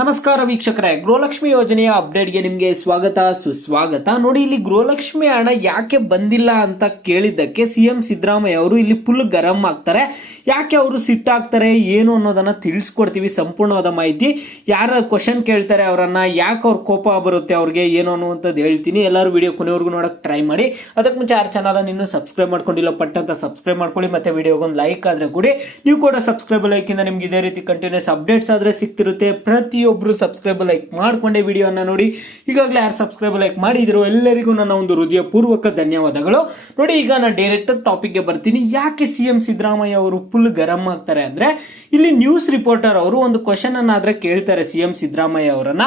ನಮಸ್ಕಾರ ವೀಕ್ಷಕರೇ, ಗೃಹಲಕ್ಷ್ಮಿ ಯೋಜನೆಯ ಅಪ್ಡೇಟ್ಗೆ ನಿಮಗೆ ಸ್ವಾಗತ, ಸುಸ್ವಾಗತ. ನೋಡಿ, ಇಲ್ಲಿ ಗೃಹಲಕ್ಷ್ಮಿ ಹಣ ಯಾಕೆ ಬಂದಿಲ್ಲ ಅಂತ ಕೇಳಿದ್ದಕ್ಕೆ ಸಿ ಎಂ ಸಿದ್ದರಾಮಯ್ಯ ಅವರು ಇಲ್ಲಿ ಫುಲ್ ಗರಂ ಆಗ್ತಾರೆ. ಯಾಕೆ ಅವರು ಸಿಟ್ಟಾಗ್ತಾರೆ, ಏನು ಅನ್ನೋದನ್ನು ತಿಳಿಸ್ಕೊಡ್ತೀವಿ ಸಂಪೂರ್ಣವಾದ ಮಾಹಿತಿ. ಯಾರ ಕ್ವಶನ್ ಕೇಳ್ತಾರೆ ಅವರನ್ನ, ಯಾಕೆ ಅವ್ರ ಕೋಪ ಬರುತ್ತೆ ಅವ್ರಿಗೆ, ಏನು ಅನ್ನುವಂಥದ್ದು ಹೇಳ್ತೀನಿ. ಎಲ್ಲರೂ ವಿಡಿಯೋ ಕೊನೆವರೆಗೂ ನೋಡೋಕ್ಕೆ ಟ್ರೈ ಮಾಡಿ. ಅದಕ್ಕೆ ಮುಂಚೆ ಯಾರು ಚಾನಲ್ ಇನ್ನೂ ಸಬ್ಸ್ಕ್ರೈಬ್ ಮಾಡ್ಕೊಂಡಿಲ್ಲ, ಪಟ್ ಅಂತ ಸಬ್ಸ್ಕ್ರೈಬ್ ಮಾಡ್ಕೊಳ್ಳಿ, ಮತ್ತೆ ವಿಡಿಯೋಗೊಂದು ಲೈಕ್ ಆದರೆ ಕೂಡಿ. ನೀವು ಕೂಡ ಸಬ್ಸ್ಕ್ರೈಬ್ ಲೈಕ್ ಇಂದ ನಿಮ್ಗೆ ಇದೇ ರೀತಿ ಕಂಟಿನ್ಯೂಸ್ ಅಪ್ಡೇಟ್ಸ್ ಆದರೆ ಸಿಗ್ತಿರುತ್ತೆ. ಪ್ರತಿಯೊಬ್ರು ಸಬ್ಸ್ಕ್ರೈಬ್ ಲೈಕ್ ಮಾಡಿಕೊಂಡೆ ವಿಡಿಯೋನ ನೋಡಿ, ಈಗಾಗಲೇ ಯಾರು ಸಬ್ಸ್ಕ್ರೈಬ್ ಲೈಕ್ ಮಾಡಿದಿರೋ ಎಲ್ಲರಿಗೂ ನನ್ನ ಒಂದು ಹೃದಯಪೂರ್ವಕ ಧನ್ಯವಾದಗಳು. ನೋಡಿ, ಈಗ ನಾನು ಡೈರೆಕ್ಟ್ ಟಾಪಿಕ್ಗೆ ಬರ್ತೀನಿ. ಯಾಕೆ ಸಿ ಎಂ ಸಿದ್ದರಾಮಯ್ಯ ಅವರು ಫುಲ್ ಗರಂ ಆಗ್ತಾರೆ ಅಂದರೆ, ಇಲ್ಲಿ ನ್ಯೂಸ್ ರಿಪೋರ್ಟರ್ ಅವರು ಒಂದು ಕ್ವಶನ್ ಅನ್ನ ಆದ್ರೆ ಕೇಳ್ತಾರೆ ಸಿ ಎಂ ಸಿದ್ದರಾಮಯ್ಯ ಅವರನ್ನ.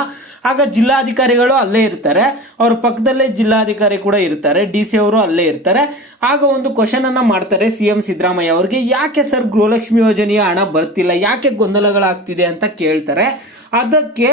ಆಗ ಜಿಲ್ಲಾಧಿಕಾರಿಗಳು ಅಲ್ಲೇ ಇರ್ತಾರೆ. ಅವ್ರ ಪಕ್ಕದಲ್ಲೇ ಜಿಲ್ಲಾಧಿಕಾರಿ ಕೂಡ ಇರ್ತಾರೆ. ಡಿ ಸಿ ಅವರು ಅಲ್ಲೇ ಇರ್ತಾರೆ. ಆಗ ಒಂದು ಕ್ವಶನ್ ಅನ್ನ ಮಾಡ್ತಾರೆ ಸಿ ಎಂ ಸಿದ್ದರಾಮಯ್ಯ ಅವ್ರಿಗೆ. ಯಾಕೆ ಸರ್ ಗೃಹಲಕ್ಷ್ಮಿ ಯೋಜನೆಯ ಹಣ ಬರ್ತಿಲ್ಲ? ಯಾಕೆ ಗೊಂದಲಗಳಾಗ್ತಿದೆ ಅಂತ ಕೇಳ್ತಾರೆ. ಅದಕ್ಕೆ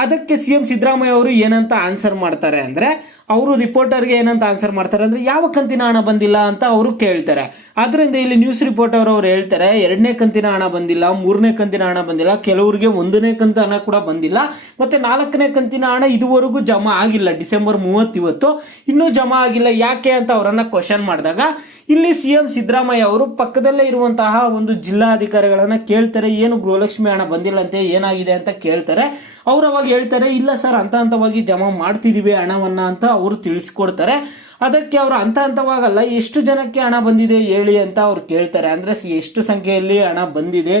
ಅದಕ್ಕೆ ಸಿ ಎಂ ಸಿದ್ದರಾಮಯ್ಯ ಅವರು ಏನಂತ ಆನ್ಸರ್ ಮಾಡ್ತಾರೆ ಅಂದ್ರೆ ಅವರು ರಿಪೋರ್ಟರ್ಗೆ ಏನಂತ ಆನ್ಸರ್ ಮಾಡ್ತಾರೆ ಅಂದರೆ, ಯಾವ ಕಂತಿನ ಹಣ ಬಂದಿಲ್ಲ ಅಂತ ಅವರು ಕೇಳ್ತಾರೆ. ಆದ್ದರಿಂದ ಇಲ್ಲಿ ನ್ಯೂಸ್ ರಿಪೋರ್ಟರ್ ಅವರು ಹೇಳ್ತಾರೆ, ಎರಡನೇ ಕಂತಿನ ಹಣ ಬಂದಿಲ್ಲ, ಮೂರನೇ ಕಂತಿನ ಹಣ ಬಂದಿಲ್ಲ, ಕೆಲವರಿಗೆ ಒಂದನೇ ಕಂತು ಹಣ ಕೂಡ ಬಂದಿಲ್ಲ, ಮತ್ತು ನಾಲ್ಕನೇ ಕಂತಿನ ಹಣ ಇದುವರೆಗೂ ಜಮಾ ಆಗಿಲ್ಲ, ಡಿಸೆಂಬರ್ ಮೂವತ್ತಿವತ್ತು. ಇನ್ನೂ ಜಮಾ ಆಗಿಲ್ಲ, ಯಾಕೆ ಅಂತ ಅವರನ್ನು ಕ್ವಶನ್ ಮಾಡಿದಾಗ, ಇಲ್ಲಿ ಸಿ ಎಂ ಸಿದ್ದರಾಮಯ್ಯ ಅವರು ಪಕ್ಕದಲ್ಲೇ ಇರುವಂತಹ ಒಂದು ಜಿಲ್ಲಾಧಿಕಾರಿಗಳನ್ನು ಕೇಳ್ತಾರೆ, ಏನು ಗೃಹಲಕ್ಷ್ಮಿ ಹಣ ಬಂದಿಲ್ಲಂತೆ ಏನಾಗಿದೆ? ಅಂತ ಕೇಳ್ತಾರೆ. ಅವರು ಅವಾಗ ಹೇಳ್ತಾರೆ, ಇಲ್ಲ ಸರ್, ಹಂತ ಹಂತವಾಗಿ ಜಮಾ ಮಾಡ್ತಿದ್ದೀವಿ ಹಣವನ್ನು ಅಂತ ಅವರು ತಿಳಿಸ್ಕೊಡ್ತಾರೆ. ಅದಕ್ಕೆ ಅವರು ಹಂತ ಹಂತವಾಗಲ್ಲ, ಎಷ್ಟು ಜನಕ್ಕೆ ಹಣ ಬಂದಿದೆ ಹೇಳಿ ಅಂತ ಅವ್ರು ಕೇಳ್ತಾರೆ. ಅಂದರೆ ಎಷ್ಟು ಸಂಖ್ಯೆಯಲ್ಲಿ ಹಣ ಬಂದಿದೆ,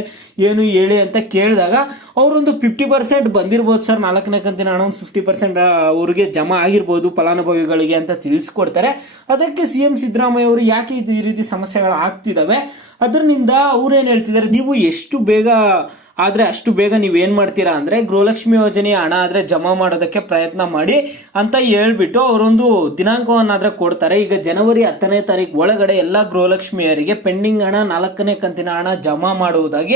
ಏನು ಹೇಳಿ ಅಂತ ಕೇಳಿದಾಗ ಅವರೊಂದು ಫಿಫ್ಟಿ ಪರ್ಸೆಂಟ್ ಬಂದಿರ್ಬೋದು ಸರ್. ನಾಲ್ಕನೇ ಕಂತಿನ ಹಣ ಒಂದು ಫಿಫ್ಟಿ ಪರ್ಸೆಂಟ್ ಅವ್ರಿಗೆ ಜಮಾ ಆಗಿರ್ಬೋದು ಫಲಾನುಭವಿಗಳಿಗೆ ಅಂತ ತಿಳಿಸ್ಕೊಡ್ತಾರೆ. ಅದಕ್ಕೆ ಸಿ ಎಂ ಸಿದ್ದರಾಮಯ್ಯ ಅವರು ಯಾಕೆ ಈ ರೀತಿ ಸಮಸ್ಯೆಗಳು ಆಗ್ತಿದ್ದಾವೆ? ಅದರಿಂದ ಅವ್ರೇನು ಹೇಳ್ತಿದ್ದಾರೆ, ನೀವು ಎಷ್ಟು ಬೇಗ ಆದರೆ ಅಷ್ಟು ಬೇಗ ನೀವೇನು ಮಾಡ್ತೀರಾ ಅಂದರೆ ಗೃಹಲಕ್ಷ್ಮಿ ಯೋಜನೆಯ ಹಣ ಆದರೆ ಜಮಾ ಮಾಡೋದಕ್ಕೆ ಪ್ರಯತ್ನ ಮಾಡಿ ಅಂತ ಹೇಳ್ಬಿಟ್ಟು ಅವರೊಂದು ದಿನಾಂಕವನ್ನಾದರೆ ಕೊಡ್ತಾರೆ. ಈಗ ಜನವರಿ ಹತ್ತನೇ ತಾರೀಕು ಒಳಗಡೆ ಎಲ್ಲ ಗೃಹಲಕ್ಷ್ಮಿಯರಿಗೆ ಪೆಂಡಿಂಗ್ ಹಣ ನಾಲ್ಕನೇ ಕಂತಿನ ಹಣ ಜಮಾ ಮಾಡುವುದಾಗಿ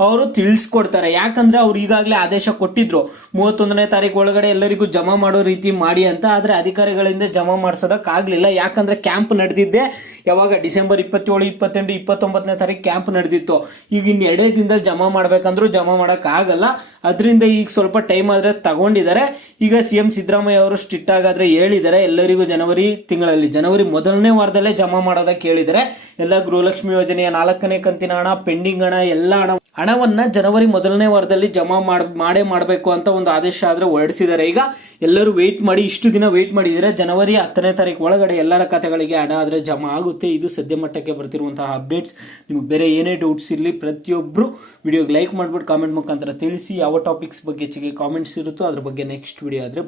ಅವರು ತಿಳಿಸ್ಕೊಡ್ತಾರೆ. ಯಾಕಂದ್ರೆ ಅವ್ರು ಈಗಾಗಲೇ ಆದೇಶ ಕೊಟ್ಟಿದ್ರು. ಮೂವತ್ತೊಂದನೇ ತಾರೀಕು ಒಳಗಡೆ ಎಲ್ಲರಿಗೂ ಜಮಾ ಮಾಡೋ ರೀತಿ ಮಾಡಿ ಅಂತ. ಆದರೆ ಅಧಿಕಾರಿಗಳಿಂದ ಜಮಾ ಮಾಡಿಸೋದಕ್ಕಾಗಲಿಲ್ಲ. ಯಾಕಂದ್ರೆ ಕ್ಯಾಂಪ್ ನಡೆದಿದ್ದೆ ಯಾವಾಗ ಡಿಸೆಂಬರ್ ಇಪ್ಪತ್ತೇಳು, ಇಪ್ಪತ್ತೆಂಟು, ಇಪ್ಪತ್ತೊಂಬತ್ತನೇ ತಾರೀಕು ಕ್ಯಾಂಪ್ ನಡೆದಿತ್ತು. ಈಗ ಇನ್ನು ಎರಡೇ ದಿನದಲ್ಲಿ ಜಮಾ ಮಾಡಬೇಕಂದ್ರೂ ಜಮಾ ಮಾಡೋಕ್ಕಾಗಲ್ಲ. ಅದರಿಂದ ಈಗ ಸ್ವಲ್ಪ ಟೈಮ್ ಆದರೆ ತಗೊಂಡಿದ್ದಾರೆ. ಈಗ ಸಿ ಎಂ ಸಿದ್ದರಾಮಯ್ಯ ಅವರು ಸ್ಟ್ರಿಕ್ಟ್ ಆಗಾದ್ರೆ ಹೇಳಿದ್ದಾರೆ. ಎಲ್ಲರಿಗೂ ಜನವರಿ ತಿಂಗಳಲ್ಲಿ, ಜನವರಿ ಮೊದಲನೇ ವಾರದಲ್ಲೇ ಜಮಾ ಮಾಡೋದಕ್ಕೆ ಹೇಳಿದ್ದಾರೆ. ಎಲ್ಲ ಗೃಹಲಕ್ಷ್ಮಿ ಯೋಜನೆಯ ನಾಲ್ಕನೇ ಕಂತಿನ ಹಣ, ಪೆಂಡಿಂಗ್ ಹಣ, ಎಲ್ಲ ಹಣ ಹಣವನ್ನ ಜನವರಿ ಮೊದಲನೇ ವಾರದಲ್ಲಿ ಜಮಾ ಮಾಡಿ, ಮಾಡೇ ಮಾಡಬೇಕು ಅಂತ ಒಂದು ಆದೇಶ ಆದರೆ ಹೊರಡಿಸಿದ್ದಾರೆ. ಈಗ ಎಲ್ಲರೂ ವೆಯ್ಟ್ ಮಾಡಿ, ಇಷ್ಟು ದಿನ ವೆಯ್ಟ್ ಮಾಡಿದರೆ ಜನವರಿ ಹತ್ತನೇ ತಾರೀಕು ಒಳಗಡೆ ಎಲ್ಲರ ಖಾತೆಗಳಿಗೆ ಹಣ ಆದರೆ ಜಮಾ ಆಗುತ್ತೆ. ಇದು ಸದ್ಯ ಮಟ್ಟಕ್ಕೆ ಬರ್ತಿರುವಂತಹ ಅಪ್ಡೇಟ್ಸ್ ನಿಮಗೆ ಬೇರೆ ಏನೇ ಡೌಟ್ಸ್ ಇರಲಿ ಪ್ರತಿಯೊಬ್ಬರು ವಿಡಿಯೋಗೆ ಲೈಕ್ ಮಾಡಿಬಿಟ್ಟು ಕಾಮೆಂಟ್ ಮುಖಾಂತರ ತಿಳಿಸಿ, ಯಾವ ಟಾಪಿಕ್ಸ್ ಬಗ್ಗೆ ಹೆಚ್ಚಿಗೆ ಕಾಮೆಂಟ್ಸ್ ಇರುತ್ತೋ ಅದ್ರ ಬಗ್ಗೆ ನೆಕ್ಸ್ಟ್ ವಿಡಿಯೋ ಆದರೆ